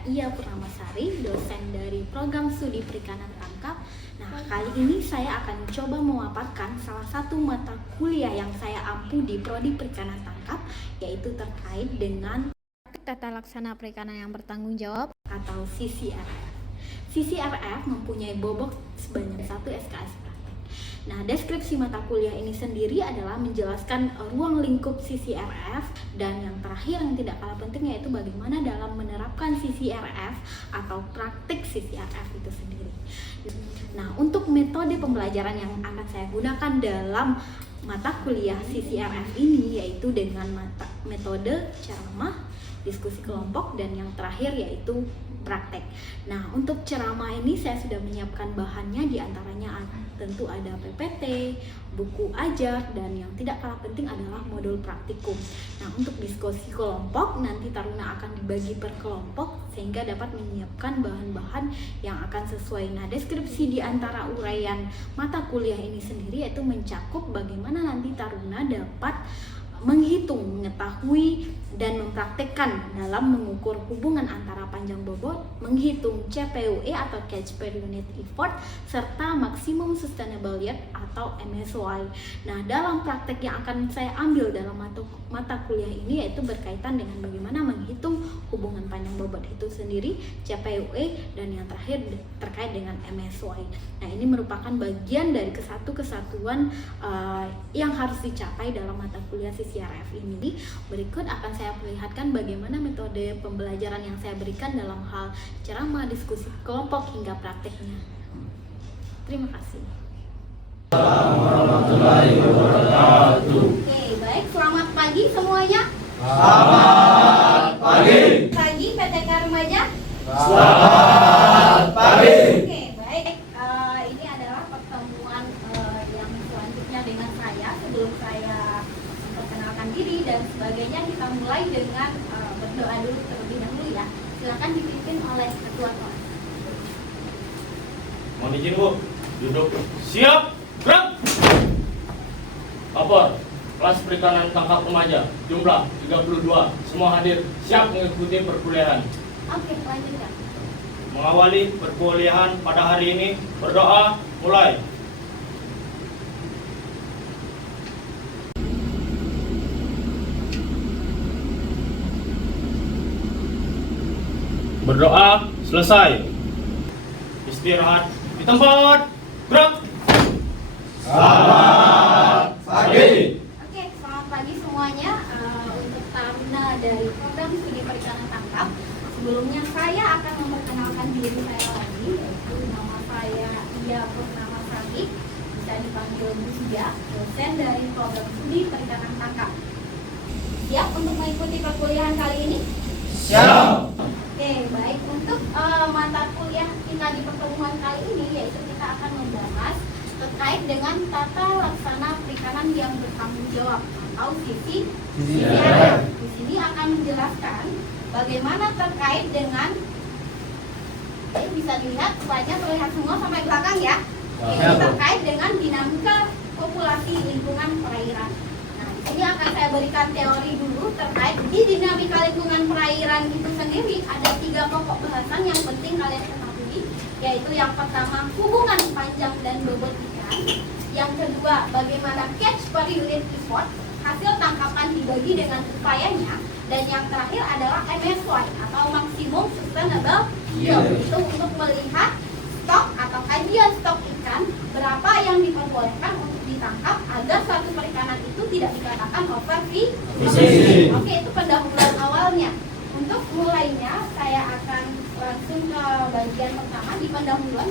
saya Iya Purnamasari, dosen dari program studi perikanan tangkap. Nah, kali ini saya akan coba memaparkan salah satu mata kuliah yang saya ampu di prodi perikanan tangkap, yaitu terkait dengan tata laksana perikanan yang bertanggung jawab atau CCRF. CCRF mempunyai bobot sebanyak 1 SKS. Nah, deskripsi mata kuliah ini sendiri adalah menjelaskan ruang lingkup CCRF, dan yang terakhir yang tidak kalah penting yaitu bagaimana dalam menerapkan CCRF atau praktik CCRF itu sendiri. Nah, untuk metode pembelajaran yang akan saya gunakan dalam mata kuliah CCRF ini yaitu dengan metode ceramah, diskusi kelompok, dan yang terakhir yaitu praktek. Nah, untuk ceramah ini saya sudah menyiapkan bahannya, diantaranya tentu ada PPT, buku ajar, dan yang tidak kalah penting adalah modul praktikum. Nah, untuk diskusi kelompok nanti taruna akan dibagi per kelompok sehingga dapat menyiapkan bahan-bahan yang akan sesuai. Nah, deskripsi di antara uraian mata kuliah ini sendiri yaitu mencakup bagaimana nanti taruna dapat menghitung, mengetahui, dan mempraktekkan dalam mengukur hubungan antara panjang bobot, menghitung CPUE atau Catch Per Unit Effort, serta Maximum Sustainable Yield atau MSY. Nah, dalam praktek yang akan saya ambil dalam mata kuliah ini yaitu berkaitan dengan bagaimana menghitung hubungan panjang bobot itu sendiri, CPUE, dan yang terakhir terkait dengan MSY. Nah, ini merupakan bagian dari kesatuan yang harus dicapai dalam mata kuliah CCRF ini. Berikut akan saya perlihatkan bagaimana metode pembelajaran yang saya berikan dalam hal ceramah, diskusi kelompok, hingga prakteknya. Terima kasih. Assalamualaikum warahmatullahi wabarakatuh. Oke, baik. Selamat pagi semuanya. Selamat pagi. Pagi PTK Remaja. Selamat pagi. Oke, baik. Ini adalah pertemuan yang selanjutnya dengan saya. Sebelum saya memperkenalkan diri dan sebagainya, kita mulai dengan berdoa dulu terlebih dahulu ya. Silakan dipimpin oleh ketua kelas. Mohon izin Bu, duduk. Siap, gerak. Lapor, kelas perikanan tangkap remaja, jumlah 32, semua hadir, siap mengikuti perkuliahan. Oke, lanjutkan. Mengawali perkuliahan pada hari ini, berdoa, mulai. Berdoa, selesai. Istirahat di tempat, gerak. Selamat pagi. Oke, selamat pagi semuanya. Untuk taruna dari program studi perikanan tangkap, sebelumnya saya akan memperkenalkan diri saya lagi, yaitu nama saya Iya Purnamasari, bisa dipanggil Bu Sia, dosen dari program studi perikanan tangkap. Siap untuk mengikuti perkuliahan kali ini? Siap. Oke, baik. Untuk mata kuliah kita di pertemuan kali ini, yaitu kita akan membahas terkait dengan tata laksana perikanan yang bertanggung jawab atau CCRF. Di sini akan menjelaskan bagaimana terkait dengan, bisa dilihat slide-nya terlihat semua sampai belakang ya. Ini terkait dengan dinamika populasi lingkungan perairan. Nah, di sini akan saya berikan teori dulu terkait di dinamika lingkungan perairan itu sendiri. Ada 3 pokok bahasan yang penting kalian ketahui, yaitu yang pertama hubungan panjang dan bobot ikan, yang kedua bagaimana catch per unit effort, hasil tangkapan dibagi dengan upayanya, dan yang terakhir adalah MSY atau Maximum Sustainable Yield. Itu untuk melihat stok atau kajian stok ikan, berapa yang diperbolehkan untuk ditangkap agar suatu perikanan itu tidak dikatakan overfishing. Oke, itu pendahuluan awalnya. Untuk mulainya saya akan langsung ke bagian pertama di pendahuluan.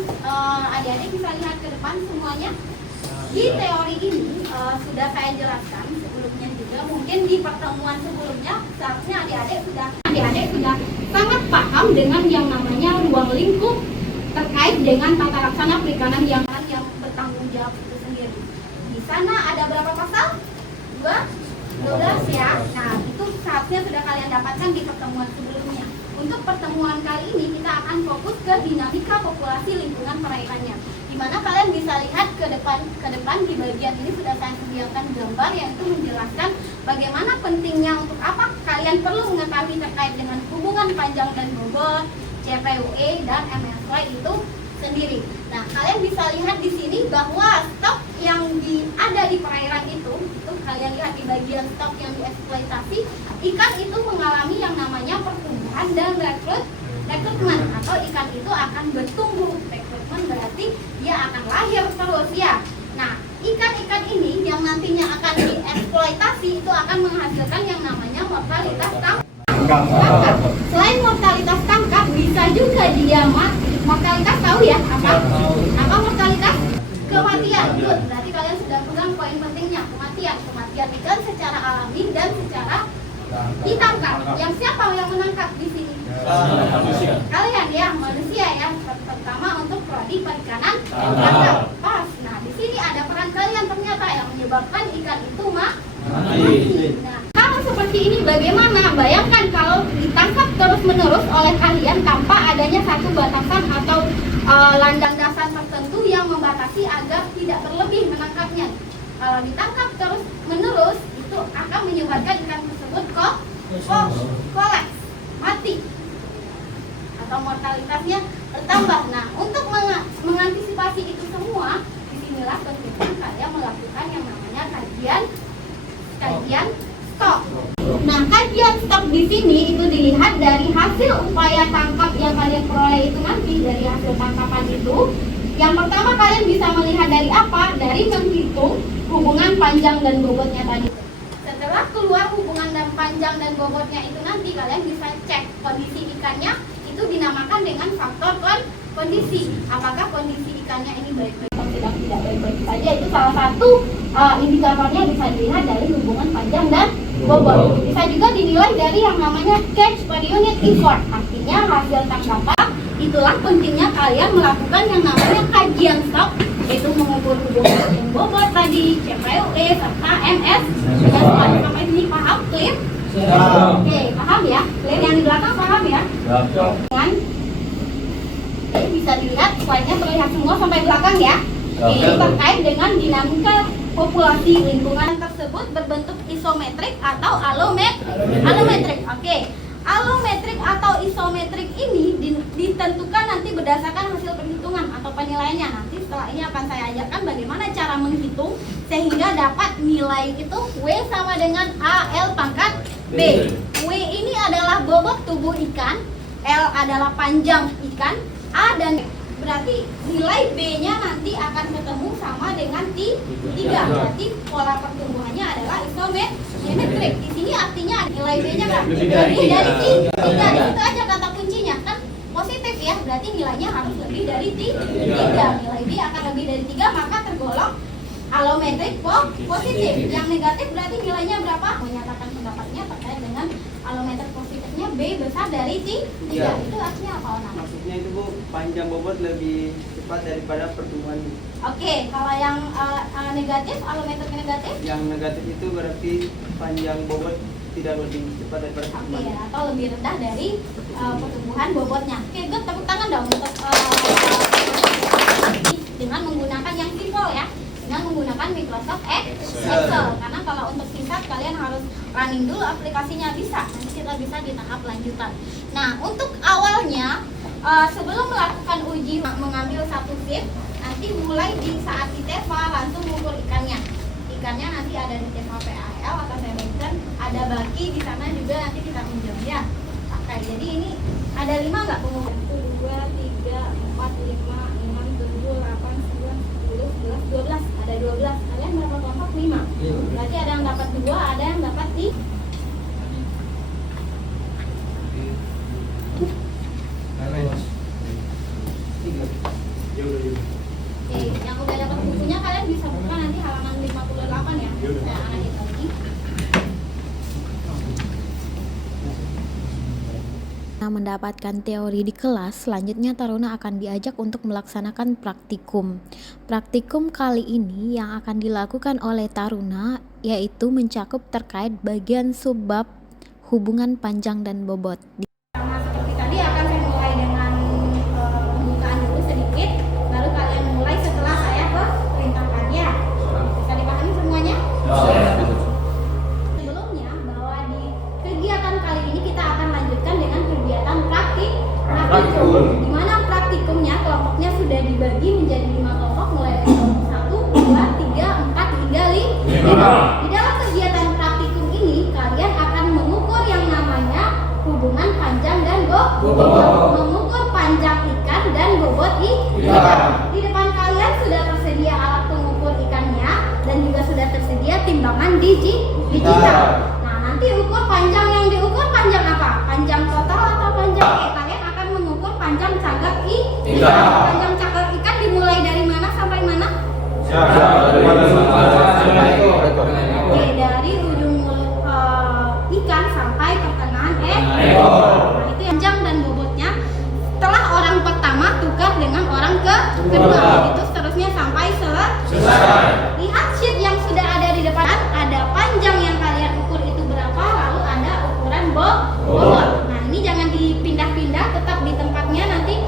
Adik-adik bisa lihat ke depan semuanya. Di teori ini sudah saya jelaskan sebelumnya juga. Mungkin di pertemuan sebelumnya seharusnya adik-adik sudah sangat paham dengan yang namanya ruang lingkup terkait dengan tata laksana perikanan yang bertanggung jawab itu sendiri. Di sana ada berapa pasal? 12 ya. Nah, itu seharusnya sudah kalian dapatkan di pertemuan sebelumnya. Untuk pertemuan kali ini kita akan fokus ke dinamika populasi lingkungan perairannya. Di Dimana kalian bisa lihat ke depan di bagian ini sudah saya sediakan gambar yang itu menjelaskan bagaimana pentingnya untuk apa kalian perlu mengetahui terkait dengan hubungan panjang dan bobot, CPUE dan MSY itu sendiri. Nah, kalian bisa lihat di sini bahwa stok yang ada di perairan itu kalian lihat di bagian stok yang dieksploitasi, ikan itu mengalami yang namanya pertumbuhan dan rekrutmen atau ikan itu akan bertumbuh. Rekrutmen berarti dia akan lahir terus ya. Nah, ikan-ikan ini yang nantinya akan dieksploitasi itu akan menghasilkan yang namanya mortalitas tangkap. Selain mortalitas tangkap, bisa juga dia mati. Mortalitas tahu ya apa? Apa mortalitas? Kematian. Good. Berarti kalian sudah pegang poin pentingnya, kematian. Kematian ikan secara alami dan secara ditangkap. Yang siapa yang menangkap di sini? Manusia. Kalian ya, manusia ya. Terutama untuk prodi perikanan tangkap. Pas. Nah, di sini ada peran kalian ternyata yang menyebabkan ikan itu mati. Nah, kalau seperti ini bagaimana? Bayangkan kalau ditangkap terus-menerus oleh kalian tanpa adanya satu batasan atau landasan tertentu yang membatasi agar tidak berlebih menangkapnya. Kalau ditangkap terus-menerus itu akan menyebabkan ikan tersebut kolaps, mati, atau mortalitasnya bertambah. Nah, untuk mengantisipasi itu semua, disinilah pentingnya kalian melakukan yang namanya kajian stok. Nah, kajian stok di sini itu dilihat dari hasil upaya tangkap yang kalian peroleh itu nanti dari hasil tangkapan itu. Yang pertama kalian bisa melihat dari apa? Dari menghitung hubungan panjang dan bobotnya tadi. Setelah keluar hubungan dan panjang dan bobotnya itu nanti kalian bisa cek kondisi ikannya, itu dinamakan dengan faktor kondisi. Apakah kondisi ikannya ini baik-baik atau sedang tidak baik-baik saja, itu salah satu indikatornya bisa dilihat dari hubungan panjang dan bobot. Bisa juga dinilai dari yang namanya catch per unit effort, artinya hasil tangkapan. Itulah pentingnya kalian melakukan yang namanya kajian stok, yaitu mengukur hubungan panjang bobot tadi, CPUE serta MS. Sampai sini paham? Clear? Oke, paham ya? Clear yang di belakang paham ya? Dengan bisa dilihat slide-nya terlihat semua sampai belakang ya. Ini terkait dengan dinamika populasi lingkungan tersebut berbentuk isometrik atau alometrik. Oke. Alometrik atau isometrik ini ditentukan nanti berdasarkan hasil perhitungan atau penilaiannya. Nanti setelah ini akan saya ajarkan bagaimana cara menghitung sehingga dapat nilai itu W sama dengan AL pangkat B. W ini adalah bobot tubuh ikan, L adalah panjang ikan, A dan berarti nilai B-nya nanti akan ketemu sama dengan T3. Berarti pola pertumbuhannya adalah isometrik. Di sini artinya nilai B-nya lebih dari T3. Itu aja kata kuncinya kan positif ya. Berarti nilainya harus lebih dari T3. Nilai B akan lebih dari 3 maka tergolong alometrik positif. Yang negatif berarti nilainya berapa? Menyatakan pendapatnya terkait dengan alometrik positifnya B besar dari T3. Itu artinya apa? Maksudnya itu Bu, panjang bobot lebih cepat daripada pertumbuhan. Oke, kalau yang negatif, alometrik negatif? Yang negatif itu berarti panjang bobot tidak lebih cepat daripada pertumbuhan. Oke, atau lebih rendah dari pertumbuhan bobotnya. Oke, good, tepuk tangan dong untuk dengan menggunakan yang simpel ya, dengan menggunakan Microsoft Excel. Karena kalau untuk singkat kalian harus running dulu aplikasinya, bisa. Nanti kita bisa di tahap lanjutan. Nah, untuk awalnya sebelum melakukan uji mengambil satu sheet, nanti mulai di saat di TEVA langsung mengukur ikannya. Ikannya nanti ada di TEVA PAL atau saya bagikan, ada baki di sana juga nanti kita pinjam ya. Oke, jadi ini ada 5 nggak pengukur? 1, 2, 3, 4, 5, 6, 7, 8, 9, 10, 11, 12. Ada 12. Kalian berapa kelompok? 5. Berarti ada yang dapat 2, ada yang dapat 3. Oke, yang udah dapat bukunya kalian bisa buka nanti halaman 58 ya. Saya akan lagi. Nah, mendapatkan teori di kelas, selanjutnya Taruna akan diajak untuk melaksanakan praktikum. Praktikum kali ini yang akan dilakukan oleh Taruna yaitu mencakup terkait bagian subbab hubungan panjang dan bobot. Nah, seperti tadi akan saya mulai dengan pembukaan dulu sedikit, baru kalian mulai setelah sudah dibagi menjadi 5 kelompok mulai dari kelompok 1, 2, 3, 4 hingga 5. Di dalam kegiatan praktikum ini kalian akan mengukur yang namanya hubungan panjang dan bobot, mengukur panjang ikan dan bobot ikan. Di depan kalian sudah tersedia alat pengukur ikannya dan juga sudah tersedia timbangan digital. Nah, nanti ukur panjang yang diukur panjang apa? Panjang total atau panjang kalian akan mengukur panjang cagak ikan. Panjang cagak ikan dimulai dari mana sampai mana? Oke, dari ujung mulut ikan sampai pertengahan ekor. Nah, itu yang panjang dan bobotnya. Setelah orang pertama tukar dengan orang kedua, itu seterusnya sampai selesai. Lihat sheet yang sudah ada di depan, ada panjang yang kalian ukur itu berapa, lalu ada ukuran bobot. Nah, ini jangan dipindah-pindah, tetap di tempatnya, nanti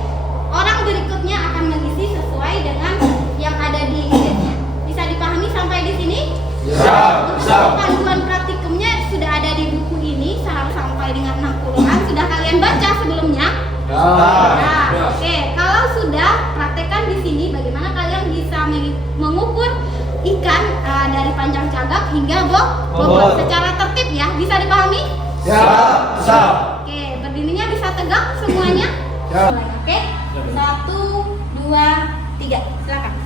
orang berikutnya akan mengisi sesuai dengan yang ada di sheetnya. Bisa dipahami sampai di sini? Untuk panduan praktikumnya sudah ada di buku ini, sampai dengan 60-an sudah kalian baca sebelumnya. Nah, oke, kalau sudah praktekkan di sini bagaimana kalian bisa mengukur ikan dari panjang cagak hingga bobot secara tertib ya, bisa dipahami? Oke, berdirinya bisa tegak semuanya? Oke, 1, 2, 3, silakan.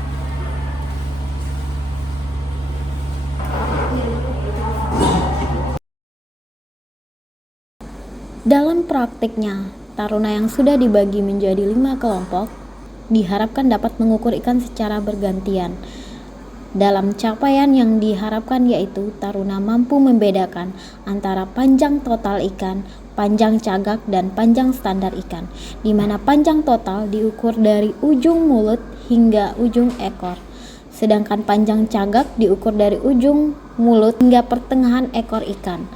Dalam praktiknya, taruna yang sudah dibagi menjadi 5 kelompok diharapkan dapat mengukur ikan secara bergantian. Dalam capaian yang diharapkan yaitu taruna mampu membedakan antara panjang total ikan, panjang cagak, dan panjang standar ikan, di mana panjang total diukur dari ujung mulut hingga ujung ekor, sedangkan panjang cagak diukur dari ujung mulut hingga pertengahan ekor ikan,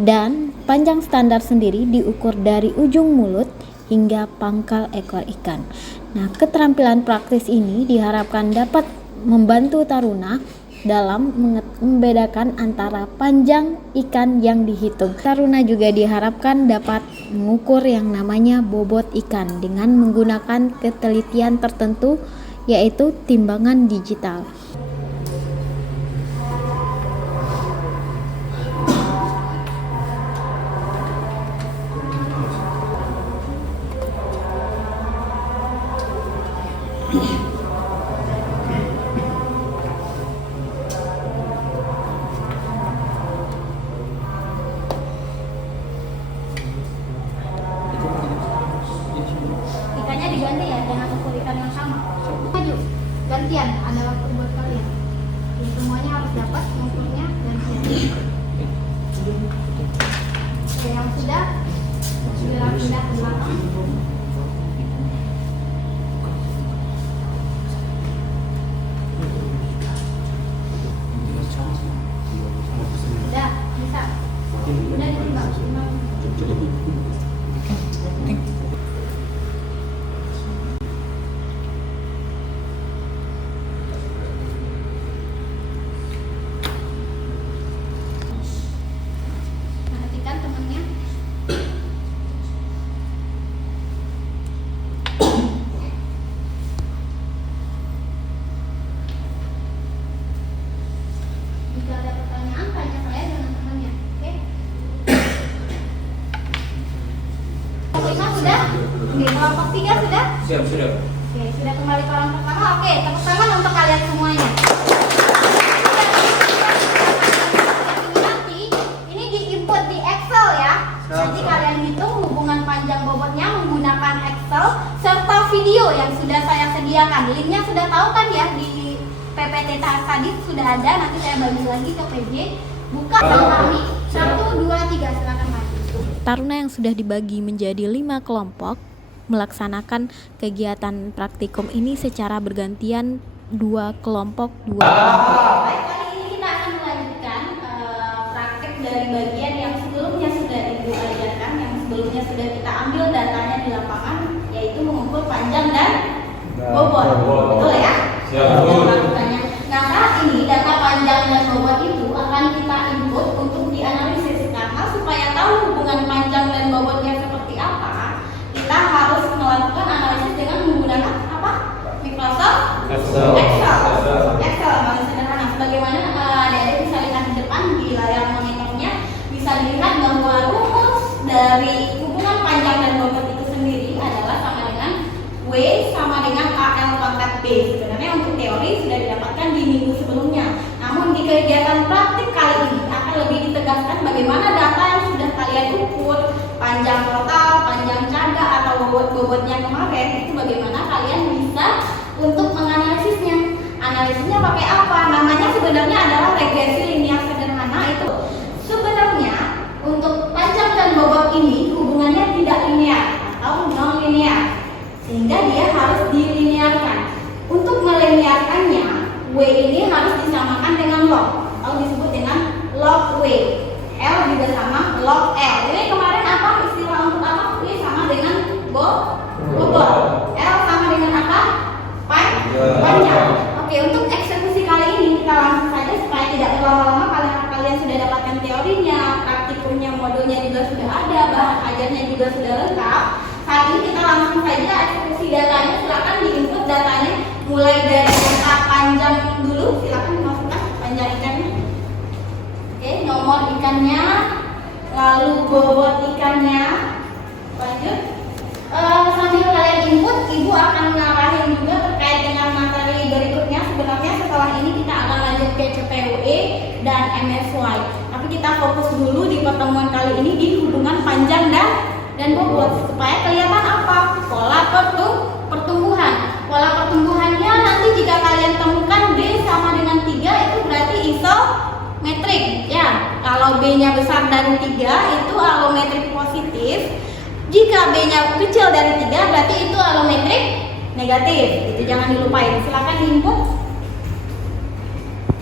dan panjang standar sendiri diukur dari ujung mulut hingga pangkal ekor ikan. Nah, keterampilan praktis ini diharapkan dapat membantu taruna dalam membedakan antara panjang ikan yang dihitung. Taruna juga diharapkan dapat mengukur yang namanya bobot ikan dengan menggunakan ketelitian tertentu, yaitu timbangan digital. Ikannya diganti ya, jangan ukur ikan yang sama. Maju, gantian, ada waktu buat kalian. Jadi semuanya harus dapat mengukurnya gantian. Oke, yang sudah pindah ke belakang. Udah, bisa. Udah ditimbang. Perhatikan temannya. Jika ada pertanyaan, tanya saya dengan temannya. Oke? Kelompok 5 sudah? Oke, kelompok 3 sudah? Sudah. Oke, sudah kembali ke orang pertama. Oke, tepuk tangan untuk kalian semuanya. Nanti ini diinput di Excel ya. Nanti kalian hitung hubungan panjang bobotnya menggunakan Excel serta video yang sudah saya sediakan. Linknya sudah tahu kan ya, di PPT tadi sudah ada. Nanti saya bagi lagi ke PJ. Buka dan kami 1, 2, 3, silakan maju. Taruna yang sudah dibagi menjadi 5 kelompok melaksanakan kegiatan praktikum ini secara bergantian 2 kelompok. Baik, kali ini kita akan melanjutkan praktek dari bagian yang sebelumnya sudah Ibu ajarkan, yang sebelumnya sudah kita ambil datanya di lapangan, yaitu mengukur panjang dan bobot. Betul ya? Nah, saat ini data panjang dan bobot itu akan kita input untuk dianalisis, karena supaya tahu hubungan panjang dan bobotnya seperti apa, kita harus melakukan analisis dengan menggunakan apa? Excel paling sederhana. Sebagaimana adik-adik bisa lihat di depan di layar monitornya, bisa dilihat bahwa rumus dari hubungan panjang dan bobot itu sendiri adalah sama dengan W sama dengan AL pangkat B. Sebenarnya untuk teori sudah didapatkan di minggu sebelumnya. Namun di kegiatan praktik kali ini akan lebih ditegaskan bagaimana data yang sudah kalian ukur, panjang total, panjang caga atau bobot-bobotnya kemarin, itu bagaimana kalian bisa untuk menganalisisnya. Analisisnya pakai apa? Namanya sebenarnya adalah regresi linear sederhana. Itu sebenarnya untuk panjang dan bobot ini hubungannya tidak linear atau non linear, sehingga dia harus dilinearkan. Untuk melinearkannya, W ini harus disamakan dengan log atau disebut dengan log W. L juga sama log L. Ini kemarin apa istilah untuk apa? W sama dengan bobot. L sama dengan apa? Panjang. Oke, untuk eksekusi kali ini kita langsung saja supaya tidak berlama-lama. Kalian sudah dapatkan teorinya, praktikumnya, modulnya juga sudah ada, bahan ajarnya juga sudah lengkap. Saat ini kita langsung saja eksekusi datanya. Silakan diinput datanya mulai dari data panjang dulu. Silakan dimasukkan panjang ikannya. Oke, nomor ikannya, lalu bobot ikannya. Lanjut. Sambil kalian input, ibu akan ngarahin juga terkait dengan materi berikutnya. Sebenarnya setelah ini kita akan lanjut ke CPUE dan MSY. Tapi kita fokus dulu di pertemuan kali ini di hubungan panjang dan bobot supaya kelihatan apa? Pola pertumbuhan. Pola pertumbuhannya nanti jika kalian temukan B sama dengan 3 itu berarti isometrik ya. Kalau B-nya besar dari 3 itu alometrik positif. Jika B-nya kecil dari 3 berarti itu alometrik negatif. Itu jangan dilupain. Silakan diinput.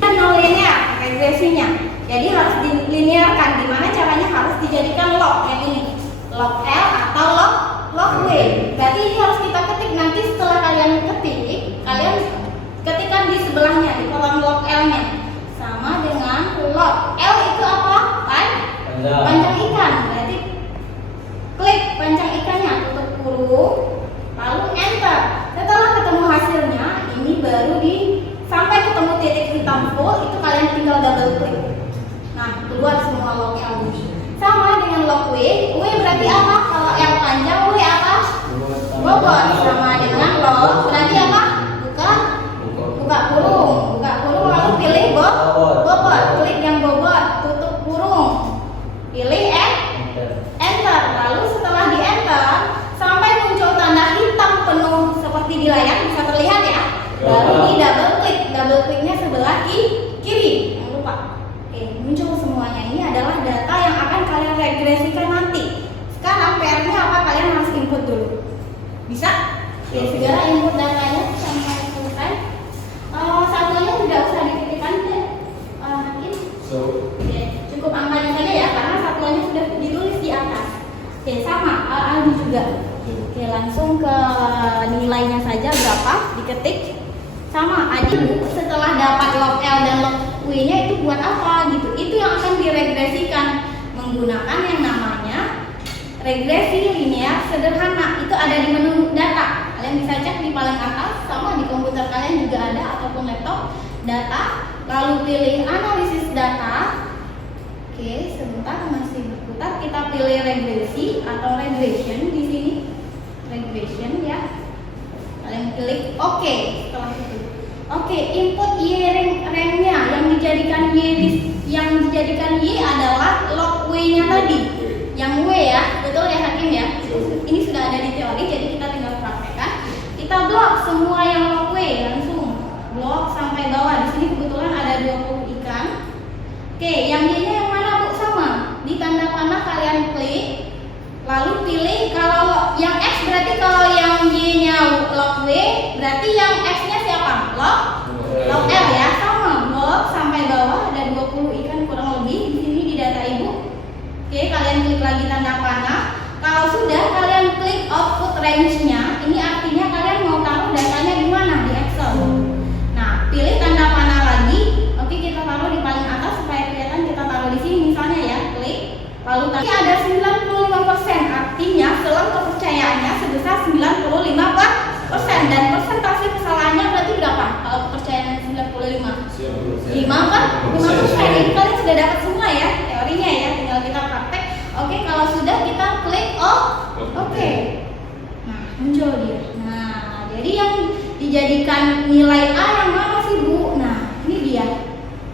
Non linear regresinya. Jadi harus dilinearkan. Gimana caranya? Harus dijadikan log yang ini. Log L atau log W. Berarti ini harus kita ketik. Nanti setelah kalian ketik, kalian ketikkan di sebelahnya di kolom log L-nya. Sama dengan log L itu apa? Panjang ikan. Berarti klik panjang ikannya, tutup kurung, lalu enter. Setelah ketemu hasilnya, ini baru sampai ketemu titik hitam full, itu kalian tinggal double klik. Nah, keluar semua log L ini. Sama dengan log W. W berarti apa? Kalau L panjang, W apa? Bobot. Sama dengan log berarti apa? Buka kurung, lalu pilih bobot. Klik yang bobot, tutup kurung, pilih enter. Lalu setelah di enter sampai muncul tanda hitam penuh seperti di layar, bisa terlihat ya. Baru di double kliknya sebelah kiri. Jangan lupa. Oke, muncul semuanya. Ini adalah data yang akan kalian regresikan nanti. Sekarang PR-nya apa? Kalian harus input dulu. Bisa? Oke, segera input datanya sampai selesai. Satunya tidak usah diketikkan deh. Hakim. Oke, cukup angkanya saja ya, karena satuannya sudah ditulis di atas. Oke, sama Aldi juga. Oke, langsung ke nilainya saja berapa diketik. Sama aja setelah dapat log L dan log W-nya itu buat apa gitu. Itu yang akan diregresikan menggunakan yang namanya regresi linear sederhana. Itu ada di menu data. Kalian bisa cek di paling atas, sama di komputer kalian juga ada ataupun laptop. Data, lalu pilih analisis data. Oke, sebentar masih berputar. Kita pilih regresi atau regression di sini. Regression ya. Kalian klik OK. Setelah itu, oke, input Y rank-nya yang dijadikan Y adalah log W-nya tadi. Yang W ya, betul ya Hakim ya. Ini sudah ada di teori, jadi kita tinggal praktekkan. Kita blok semua yang log W langsung. Blok sampai bawah. Di sini kebetulan ada 20 ikan. Oke, yang Y-nya yang mana Bu? Sama. Di tanda panah kalian klik. Lalu pilih, kalau yang X berarti kalau yang Y-nya log W, berarti yang X-nya siapa? Log L ya, sama. Blok sampai bawah ada 20 ikan kurang lebih di sini di data Ibu. Oke, kalian klik lagi tanda panah. Kalau sudah, kalian klik output range-nya. Ini artinya kalian mau taruh datanya di mana? Di Excel. Nah, pilih tanda panah lagi. Oke, kita taruh di paling atas supaya kelihatan. Kita taruh di sini misalnya ya. Klik. Lalu tadi ada 95%, artinya selang kepercayaannya sebesar 95% dan persentase kesalahannya berarti berapa? Kalau kepercayaan 95? 5 kan? 5%. Ini kalian sudah dapat semua ya teorinya ya, tinggal kita praktek. Oke, kalau sudah kita klik oke. Nah, muncul dia. Nah, jadi yang dijadikan nilai A yang mana sih Bu? Nah, ini dia.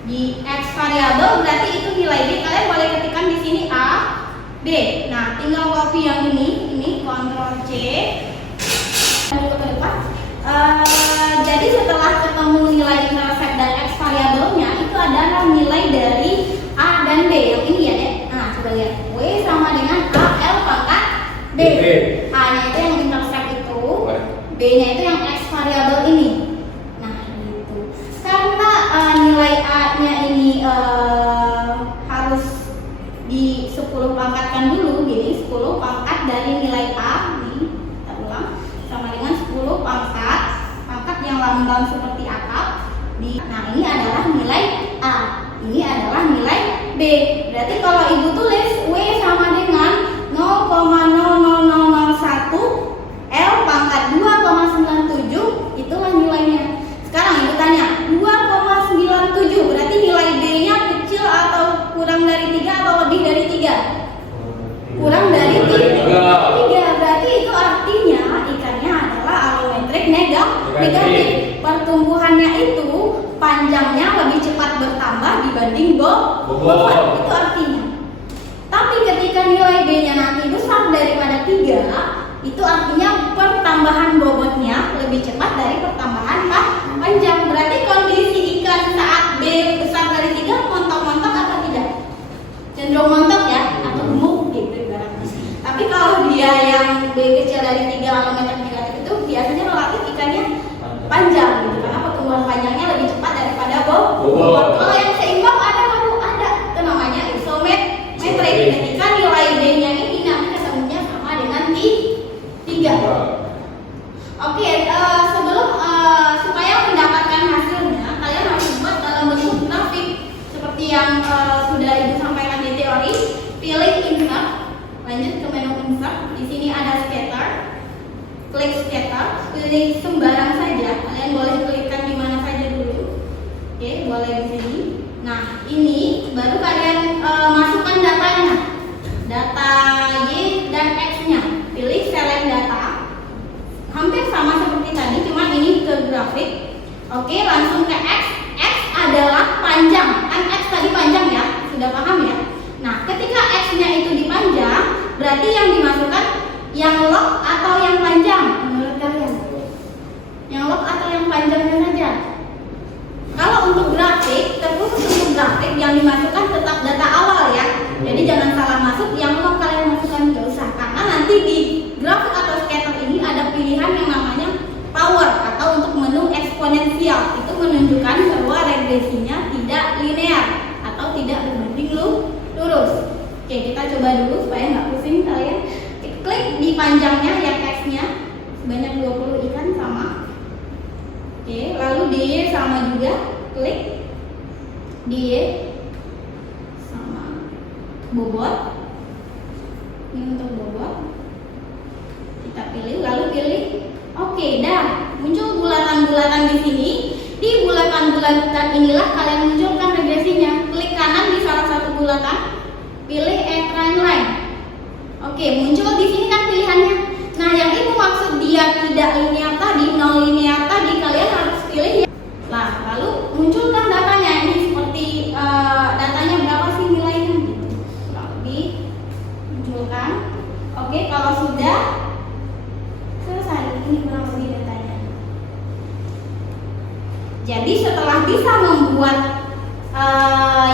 Di X variabel berarti itu nilai B. Kalian boleh ketikkan di sini A, B. Nah, tinggal copy yang ini Ctrl C. Jadi setelah ketemu nilai intercept dan X variabelnya, itu adalah nilai dari A dan B. Yang ini ya, Dek. Nah, coba lihat. W sama dengan A L pangkat B. A-nya itu yang intercept itu, B-nya itu yang X variabel ini. Nah, gitu. Karena nilai A-nya ini harus di 10 pangkatkan dulu, gini 10 pangkat dari nilai A nih, kita ulang, sama dengan 10 pangkat yang lambang seperti akap. Nah, ini adalah nilai A, ini adalah nilai B. Berarti kalau ibu tulis W sama dengan 0,00001 L pangkat 2,97, itulah nilainya. Sekarang ibu tanya 2,97 berarti nilai B-nya kecil atau kurang dari 3 atau lebih dari 3? Kurang dari 3. Berarti itu artinya ikannya adalah alometrik negatif. Pertumbuhannya itu panjangnya lebih cepat bertambah dibanding bobot. Itu artinya. Tapi ketika nilai B-nya nanti besar daripada 3, itu artinya pertambahan bobotnya lebih cepat dari pertambahan panjang. Berarti kondisi ikan saat B besar dari 3 montok-montok atau tidak? Cenderung montok ya, atau gemuk gitu ibaratnya. Tapi kalau dia yang B kecil dari 3 alometrik negatif itu biasanya relatif ikannya panjang gitu, karena pertumbuhan panjangnya lebih cepat daripada bobot. Kalau yang seimbang ada nggak Bu? Ada. Itu namanya isometrik. Ketika nilai B-nya ini nanti ketemunya sama dengan 3. Oke, sebelum supaya mendapatkan hasilnya, kalian harus buat dalam bentuk grafik seperti yang sudah Ibu sampaikan di teori. Pilih insert, lanjut ke menu insert. Di sini ada scatter. Klik scatter, pilih sembarang saja. Kalian boleh klikkan di mana saja dulu. Oke, boleh di sini. Nah, ini baru kalian masukkan datanya. Data Y dan X-nya. Pilih select data. Hampir sama seperti tadi, cuma ini ke grafik. Oke, langsung ke X. X adalah panjang. Kan X tadi panjang ya? Sudah paham ya? Nah, ketika X-nya itu dipanjang, berarti yang dimasukkan yang log atau yang panjang menurut kalian? Yang log atau yang panjangnya saja? Kalau untuk grafik, terkhusus untuk grafik yang dimasukkan tetap data awal ya. Jadi jangan salah masuk, yang log kalian masukkan nggak usah, karena nanti di grafik atau scatter ini ada pilihan yang namanya power atau untuk menu eksponensial. Itu menunjukkan bahwa regresinya tidak linear atau tidak berbanding lurus. Oke, kita coba dulu supaya nggak pusing kalian. Klik di panjangnya yang X-nya sebanyak 20 ikan sama. Oke, lalu D sama juga, klik D sama bobot. Ini untuk bobot. Kita pilih, lalu pilih. Oke, dah muncul bulatan-bulatan di sini. Di bulatan-bulatan inilah kalian munculkan regresinya. Klik kanan di salah satu bulatan, pilih add trend line. Oke, muncul di sini kan pilihannya. Nah, yang ini maksud dia tidak linear tadi, non linear tadi, kalian harus pilih ya. Nah, lalu munculkan datanya. Ini seperti datanya berapa sih nilainya gitu. Kurang lebih munculkan. Oke, kalau sudah selesai, ini kurang lebih datanya. Jadi setelah bisa membuat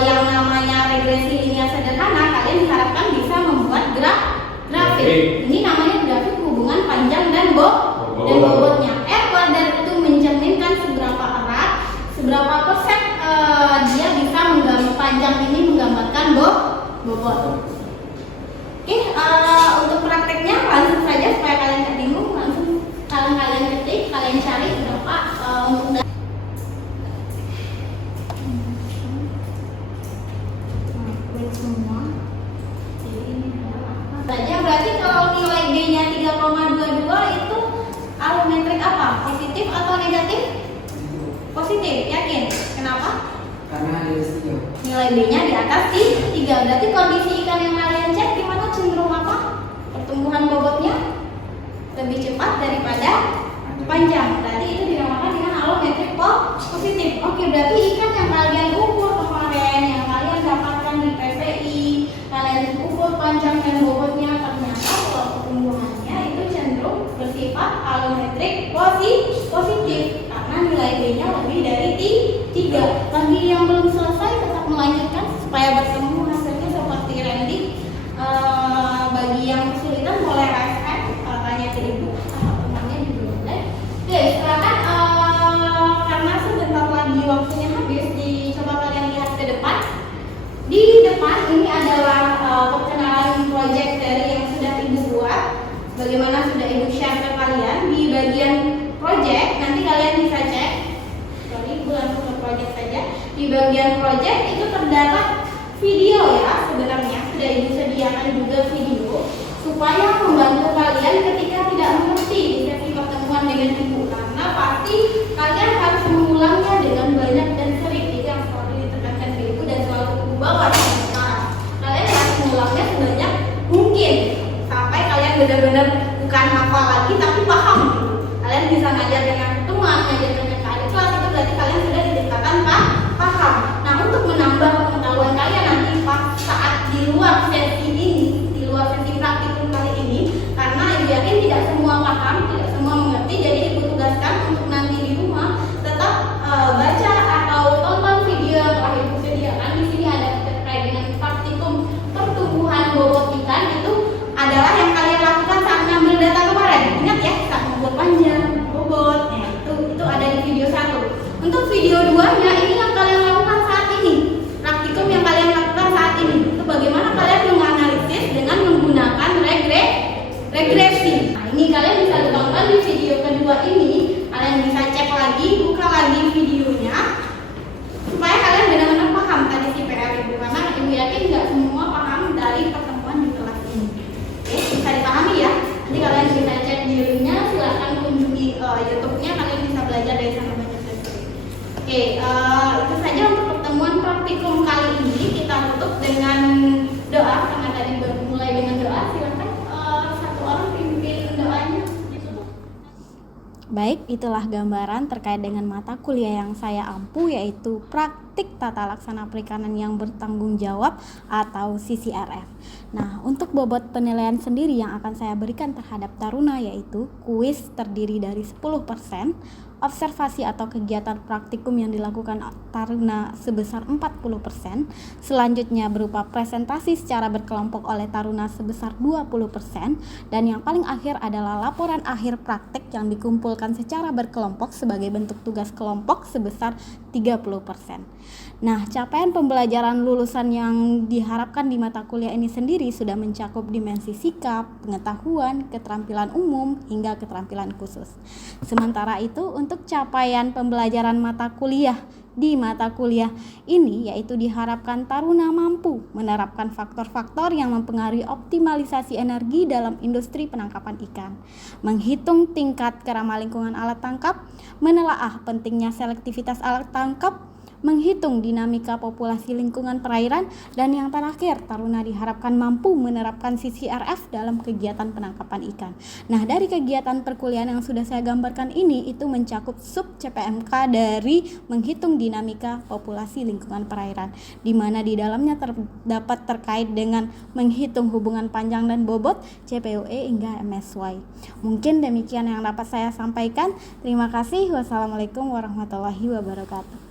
yang namanya regresi linear sederhana, kalian diharapkan bisa membuat grafik. Ini namanya grafik hubungan panjang dan bobotnya. R kuadrat itu mencerminkan seberapa erat, seberapa persen dia bisa menggambar panjang ini menggambarkan bobot. Oke, untuk prakteknya langsung saja supaya kalian tidak bingung, langsung kalian ketik, kalian cari berapa untuk semua. Jadi ini adalah apa saja. Berarti kalau nilai B-nya 3,22 itu alometrik apa? Positif yakin? Kenapa? Karena ada risiko. Nilai B-nya di atas 3. Berarti kondisi ikan yang kalian cek gimana, cenderung apa? Pertumbuhan bobotnya lebih cepat daripada panjang. Berarti itu dinamakan dengan alometrik positif. Oke, berarti ikan yang kalian ukur kemarin, yang kalian dapatkan di PPI, kalian ukur panjang dan bobotnya, ternyata kalau pertumbuhannya itu cenderung bersifat alometrik positif karena nilai B-nya lebih dari 3. Bagi yang belum selesai tetap melanjutkan supaya bertemu hasilnya seperti Randy. Bagi yang kesulitan boleh respon, tanya ke ibu atau temannya juga boleh. Oke, silakan, karena sebentar lagi waktunya habis, dicoba kalian lihat ke depan. Di depan ini adalah perkenalan project dari yang sudah ibu buat. Bagaimana sudah ibu share ke kalian di bagian project, nanti kalian bisa cek. Sorry, ibu langsung ke project saja. Di bagian project itu terdapat video ya, sebenarnya sudah ibu sediakan juga video supaya membantu kalian ketika tidak mengerti di sesi pertemuan dengan ibu, karena pasti kalian harus mengulangnya dengan banyak dan sering. Itu yang selalu ditekankan ke ibu dan selalu ibu bawa sampai sekarang. Kalian harus mengulangnya sebanyak mungkin sampai kalian benar-benar bukan hafal lagi tapi paham gitu. Kalian bisa ngajar dengan teman, ngajar dengan adik kelas, itu berarti kalian sudah dikatakan paham. Nah, untuk menambah pengetahuan kalian nanti pas saat di luar sesi ini, di luar sesi praktikum kali ini, karena ibu yakin tidak semua paham, tidak semua mengerti, jadi ibu tugaskan untuk nanti di rumah tetap baca atau tonton video yang telah ibu sediakan. Di sini ada terkait dengan praktikum pertumbuhan bobot ikan, itu adalah yang kalian lakukan saat ngambil data kemarin. Ingat ya, saat membuat panjang, bobot, itu ada di video 1. Untuk video 2-nya ini yang kalian lakukan saat ini, praktikum yang kalian lakukan saat ini, itu bagaimana kalian menganalisis dengan menggunakan regresi. Nah, ini kalian bisa tonton di video kedua ini, kalian bisa cek lagi, buka lagi videonya supaya kalian benar-benar paham tadi si PR ibu, karena ibu yakin nggak semua paham dari pertemuan di kelas ini. Oke, bisa dipahami ya. Nanti kalian bisa cek di linknya, silahkan kunjungi YouTube-nya, kalian bisa belajar dari sana banyak sekali. Oke, itu saja untuk pertemuan praktikum kali ini. Kita tutup dengan doa, karena tadi baru mulai dengan doa. Silahkan satu orang pimpin doanya. Baik, itulah gambaran terkait dengan mata kuliah yang saya ampu, yaitu praktik tata laksana perikanan yang bertanggung jawab atau CCRF. Nah, untuk bobot penilaian sendiri yang akan saya berikan terhadap taruna yaitu kuis terdiri dari 10%, observasi atau kegiatan praktikum yang dilakukan taruna sebesar 40%, selanjutnya berupa presentasi secara berkelompok oleh taruna sebesar 20%, dan yang paling akhir adalah laporan akhir praktek yang dikumpulkan secara berkelompok sebagai bentuk tugas kelompok sebesar 30%. Nah, capaian pembelajaran lulusan yang diharapkan di mata kuliah ini sendiri sudah mencakup dimensi sikap, pengetahuan, keterampilan umum, hingga keterampilan khusus. Sementara itu, untuk capaian pembelajaran mata kuliah di mata kuliah ini yaitu diharapkan taruna mampu menerapkan faktor-faktor yang mempengaruhi optimalisasi energi dalam industri penangkapan ikan, menghitung tingkat keramah lingkungan alat tangkap, menelaah pentingnya selektivitas alat tangkap, menghitung dinamika populasi lingkungan perairan, dan yang terakhir taruna diharapkan mampu menerapkan CCRF dalam kegiatan penangkapan ikan. Nah, dari kegiatan perkuliahan yang sudah saya gambarkan ini itu mencakup sub CPMK dari menghitung dinamika populasi lingkungan perairan, di mana di dalamnya terdapat terkait dengan menghitung hubungan panjang dan bobot, CPOE hingga MSY. Mungkin demikian yang dapat saya sampaikan. Terima kasih. Wassalamualaikum warahmatullahi wabarakatuh.